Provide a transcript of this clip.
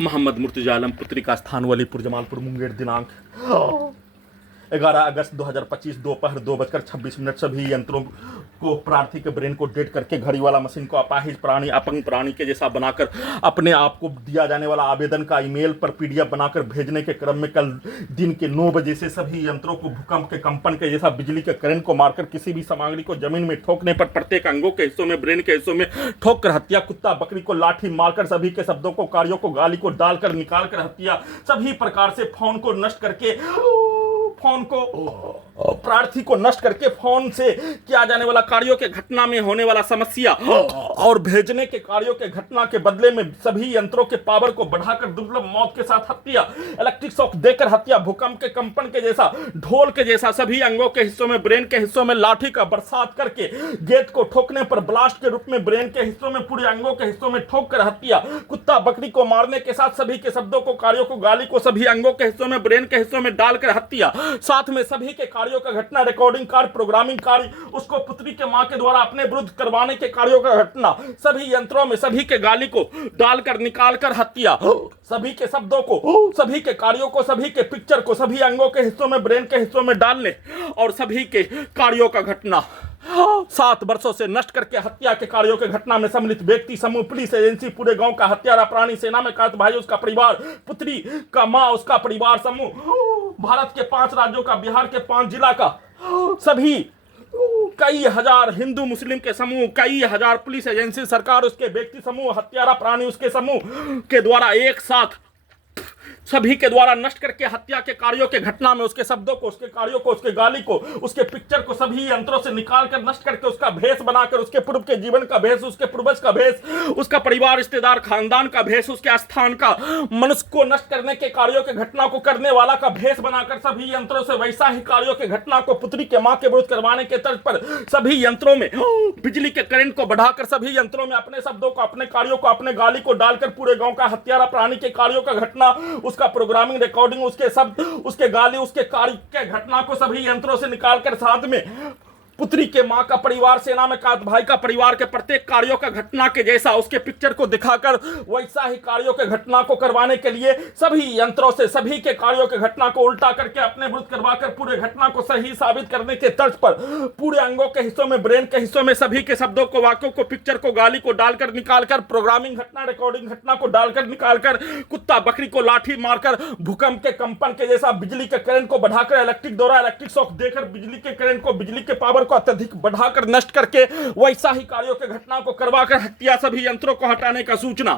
मोहम्मद मुर्तजा आलम पुत्री का स्थान वलीपुर जमालपुर मुंगेर दिनांक 11 अगस्त 2025 दोपहर 2:26 सभी यंत्रों को प्रार्थी के ब्रेन को डेड करके घड़ी वाला मशीन को अपाहिज प्राणी अपंग प्राणी के जैसा बनाकर अपने आप को दिया जाने वाला आवेदन का ईमेल पर पीडीएफ बनाकर भेजने के क्रम में कल दिन के 9 बजे से सभी यंत्रों को भूकंप के कंपन के जैसा बिजली के करंट को मारकर किसी भी सामग्री को जमीन में ठोकने पर प्रत्येक अंगों के हिस्सों में ब्रेन के हिस्सों में ठोक कर हत्या, कुत्ता बकरी को लाठी मारकर सभी के शब्दों को कार्यों को गाली को डालकर निकाल कर हत्या, सभी प्रकार से फोन को नष्ट करके फोन को प्रार्थी को नष्ट करके फोन से किया जाने वाला कार्यों के घटना में होने वाला समस्या और भेजने के कार्यों के घटना के बदले में सभी यंत्रों के पावर को बढ़ाकर दुर्लभ मौत के साथ हत्या, इलेक्ट्रिक शॉक देकर हत्या, भूकंप के कंपन के जैसा ढोल के जैसा सभी अंगों के हिस्सों में ब्रेन के हिस्सों में लाठी का बरसात करके गेट को ठोकने पर ब्लास्ट के रूप में ब्रेन के हिस्सों में पूरे अंगों के हिस्सों में ठोक कर हत्या, कुत्ता बकरी को मारने के साथ सभी के शब्दों को कार्यों को गाली को सभी अंगों के हिस्सों में ब्रेन के हिस्सों में डालकर हत्या, साथ में सभी के कार्यों का घटना, रिकॉर्डिंग कार्य, प्रोग्रामिंग कार्य, उसको पुत्री के मां के द्वारा अपने विरुद्ध करवाने के कार्यों का घटना, सभी यंत्रों में सभी के गाली को डालकर निकालकर हत्या, सभी के शब्दों को, सभी के कार्यों को, सभी के पिक्चर को सभी अंगों के हिस्सों में ब्रेन के हिस्सों में डालने और सभी के कार्यों का घटना 7 वर्षों से नष्ट करके हत्या के कार्यों के घटना में सम्मिलित व्यक्ति समूह, पुलिस एजेंसी, पूरे गांव का हत्यारा प्राणी, सेना में कात भाई उसका परिवार, पुत्री का मां उसका परिवार समूह, भारत के 5 राज्यों का, बिहार के 5 जिला का सभी कई हजार हिंदू मुस्लिम के समूह, कई हजार पुलिस एजेंसी, सरकार उसके व्यक्ति समूह, हत्यारा प्राणी उसके समूह के द्वारा एक साथ सभी के द्वारा नष्ट करके हत्या के कार्यों के घटना में उसके शब्दों को, उसके कार्यों को, उसके गाली को, उसके पिक्चर को सभी यंत्रों से निकाल कर नष्ट करके उसका भेष बनाकर उसके पूर्व के जीवन का भेष, उसके पूर्वज का भेष, उसका परिवार रिश्तेदार खानदान का भेष, उसके स्थान का मनुष्य को नष्ट करने के कार्यों के घटना को करने वाला का भेष बनाकर सभी यंत्रों से वैसा ही कार्यों के घटना को पुत्री के मां के विरुद्ध करवाने के तर्ज पर सभी यंत्रों में बिजली के करंट को बढ़ाकर सभी यंत्रों में अपने शब्दों को, अपने कार्यों को, अपने गाली को डालकर पूरे गांव का हत्यारा प्राणी के कार्यों का घटना, उसका प्रोग्रामिंग, रिकॉर्डिंग, उसके शब्द, उसके गाली, उसके कार्य के घटना को सभी यंत्रों से निकालकर साथ में पुत्री के मां का परिवार, सेना में कात भाई का परिवार के प्रत्येक कार्यों का घटना के जैसा उसके पिक्चर को दिखाकर वैसा ही कार्यों के घटना को करवाने के लिए सभी यंत्रों से सभी के कार्यों के घटना को उल्टा करके अपने विरुद्ध करवाकर पूरे घटना को सही साबित करने के तर्ज पर पूरे अंगों के हिस्सों में, ब्रेन के हिस्सों में सभी के शब्दों को, वाक्यों को, पिक्चर को, गाली को डालकर निकालकर प्रोग्रामिंग घटना, रिकॉर्डिंग घटना को डालकर निकालकर कुत्ता बकरी को लाठी मारकर भूकंप के कंपन के जैसा बिजली के करंट को बढ़ाकर इलेक्ट्रिक द्वारा इलेक्ट्रिक शॉक देकर बिजली के करंट को, बिजली के पावर को अत्यधिक बढ़ाकर नष्ट करके वैसा ही कार्यों के घटना को करवाकर हत्या, सभी यंत्रों को हटाने का सूचना।